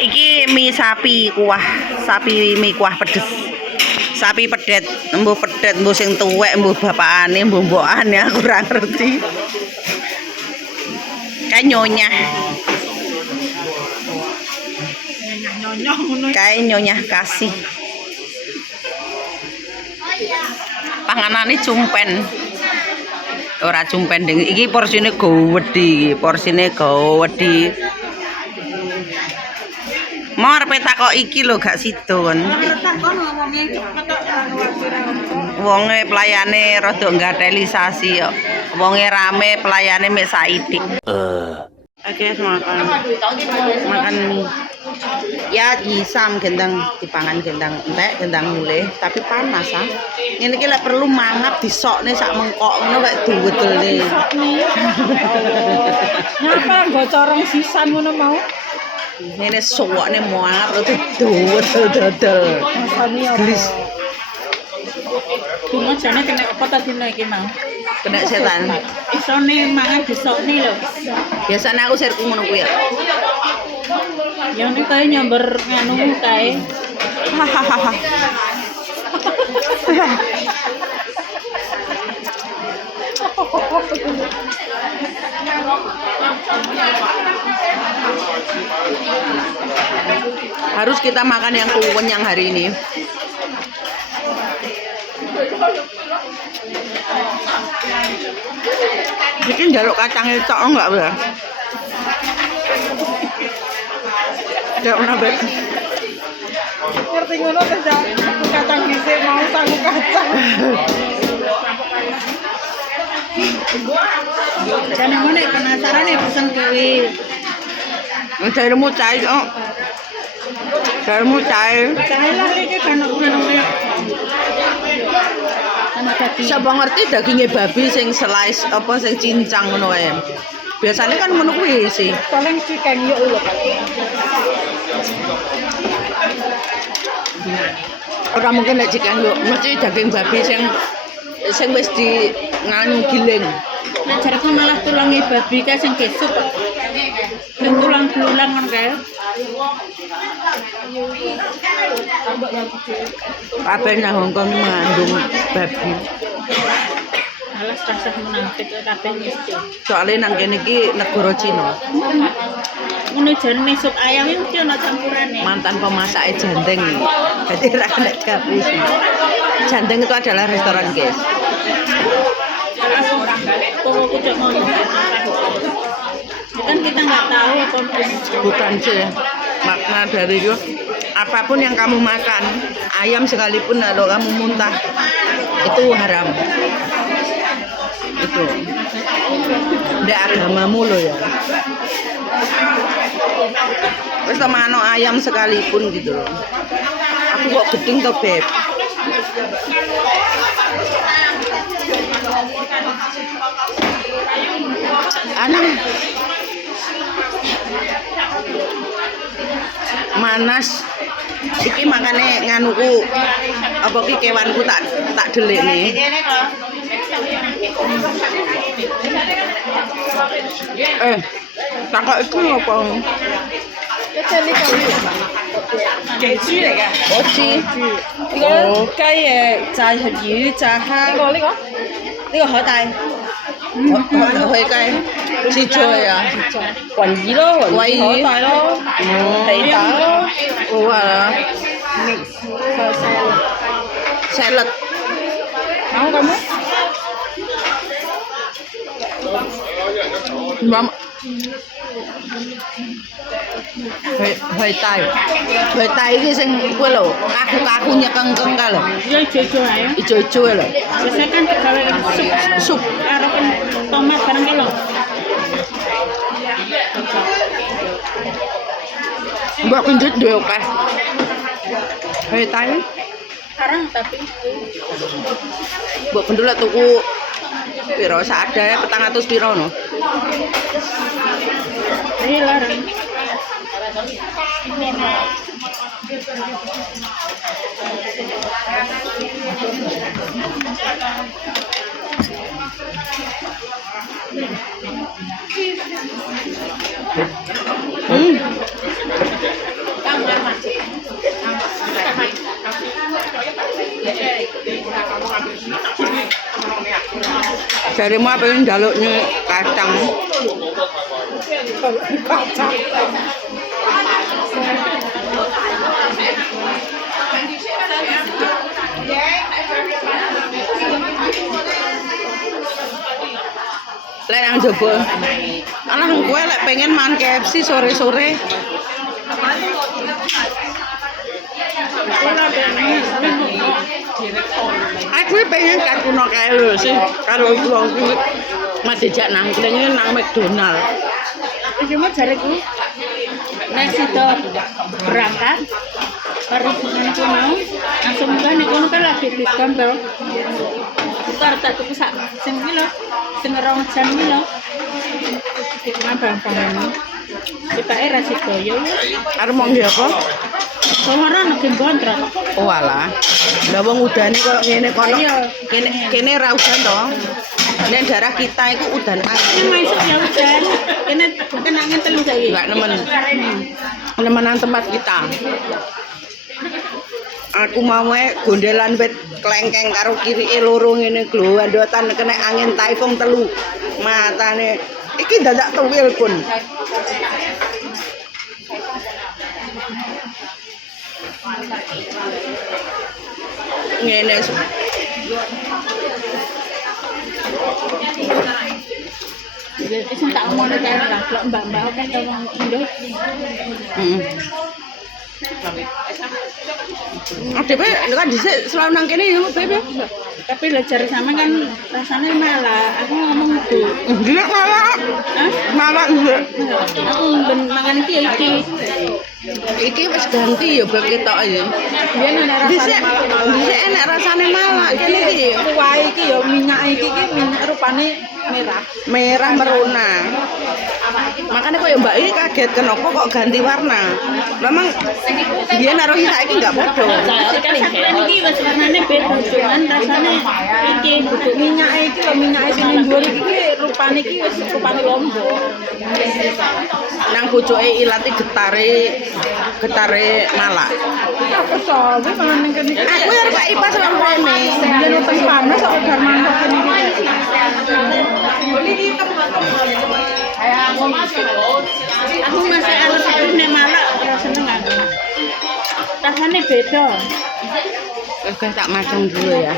Iki mie sapi kuah, sapi mie kuah pedes. Sapi pedet, mbuh pedet, mbuh sing tuwek, mbuh bapakane, mbuh mbokane aku ora ngerti. Kayak nyonyah. Kayak nyonyah kasih. Panganane cumpen. Ora cumpen ding. Iki porsine gowedhi, porsine gowedhi. Mau arep takok iki lho gak sido kon. Wonge pelayane rada ngatelisasi kok. Wonge rame pelayane mek saidik. Oke, makan mie. Ya disam gendang dipangan gendang entek, gendang mulih, tapi panas ah. Ngene iki lek perlu mangap disokne sak mengkok ngono kaya duwedelne. Ngapa bocorong sisan ngono mau? Ngene suwokne mangap terus duwedel-dodel. Rasane Glis. Cuma jane kena apa ta dina iki mau? Kena setan. Isone mangan disokne lho. Biasane aku sirku ngono kuwi ya. Yang ini kayak nyamber nganu kayak. Hahaha. Harus kita makan yang kenyang hari ini. Bikin jaluk kacangnya cok enggak boleh. Tidak pernah bet. Ngerti ngono ta kacang dhisik mau sangu kacang. Jane ngene penasaran ya pesen kuwi. Mencarimu cai kok. Carimu cai. Cai lah iki kan ngono. Siapa ngerti dagingnya babi sing slice apa sing cincang ngono wae. Biasanya kan ngono kuwi sih. Paling chicken yo lho. Ora mungkin lek chicken yo, mesti daging babi sing wis di nganu giling. Nek jarku malah tulangnya babi kae sing kesuk. Sing tulang-tulang kan kae. Kabeh nang Hongkong mengandung babi. Alas rasah menangkit kabeh mesti. Soalnya nang kene iki negara Cina. Ngono jarene sup ayam iki mesti ana campurane. Mantan pemasake Jandeng. Jadi ra kena gabus. Jandeng itu adalah restoran, guys. Toko kucuk ngono. Kan kita nggak tahu apa Bukan sih. Makna dari itu apapun yang kamu makan, ayam sekalipun kalau kamu muntah itu haram. Itu ndak agamamu lo ya. Wis mano ayam sekalipun gitu loh. Aku kok gedeng to, Beb. Aneh. Manas. Iki makane nganuku apa ki kewanku tak delikne. Takok iku apa? Keceli kali. 野豬嚟嘅，我知。呢個雞炸魚、炸蝦，呢個海帶，去雞切菜啊，雲耳咯，雲耳海帶咯，皮蛋咯，好啊，salad。Mau kamu? Mama. Hoi tai iki sing kuwi lho, kaku-kaku nyekengkeng ka lho. Iya ijo-ijo ae. Ijo-ijo lho. Biasanya kan digawe sup karo tomat bareng ki lho. Mbak pendut duwe akeh. Hoi tai. Sekarang tapi Mbak pendut lek tuku piro sadaya 400 piro no. ini larang. Darimu apa yang jaluknya kacang. Kacang. Lek yang jebol. Alah gue lek pengen makan KFC sore-sore. Aku pengen kakuno kae lho sih. Karo wong kuwi madejak nang kene nang McDonald. Iki mah jariku. Nek sito berangkat baru aku mau langsung kan iku kan lagi diskon to. Kita harus tak tuku sak sing iki lho. Sing 2 jam iki lho. Iki mah bang-bang. Kita era sito yo. Arep mau nggih apa? Somara nek kontrak. Oh alah. Lah wong udane koyo ngene kono. Kene ra udan to. Nek daerah kita iku udan Ini angin. masuk ya udan. Kene angin telu saiki. Enggak nemen. Nemenan tempat kita. Aku mau gondelan wit klengkeng karo kirike loro ngene glowandotan kena angin taifung telu. Matane iki dadak tuwil pun. Ngene Jadi sing tak omongno kae lah, lek mbak-mbak akeh to wong Indo. Dewe kan dhisik selalu nang kene ya Beb. Tapi belajar sama kan rasanya malah. Aku ngomong itu. Nggih malah. Hah? Malah nggih. Aku ben mangan iki ya iki. Iki wis ganti ya Beb ketok ya. Biyen ana Dhisik rasane dhisik enak rasane malah kene iki. Kuah iki ya minyak iki minyak rupane merah. Merah merona. Makanya kok ya Mbak ini kaget kenapa kok ganti warna. Memang dia naruh saiki enggak podo. kan iki wis warnane beda cuman rasane iki Duduk minyak iki lho minyak sing dhuwur iki rupane iki wis rupane lombok. Nang bojoke ilati getare malah. Apa sawi malah ning kene. Aku arep Pak Ipas nang rene. Yen wonten panas kok gar mantap kene iki. aku masih arep aku nek malah ora seneng aku. Rasane beda. Oke tak macam dulu ya.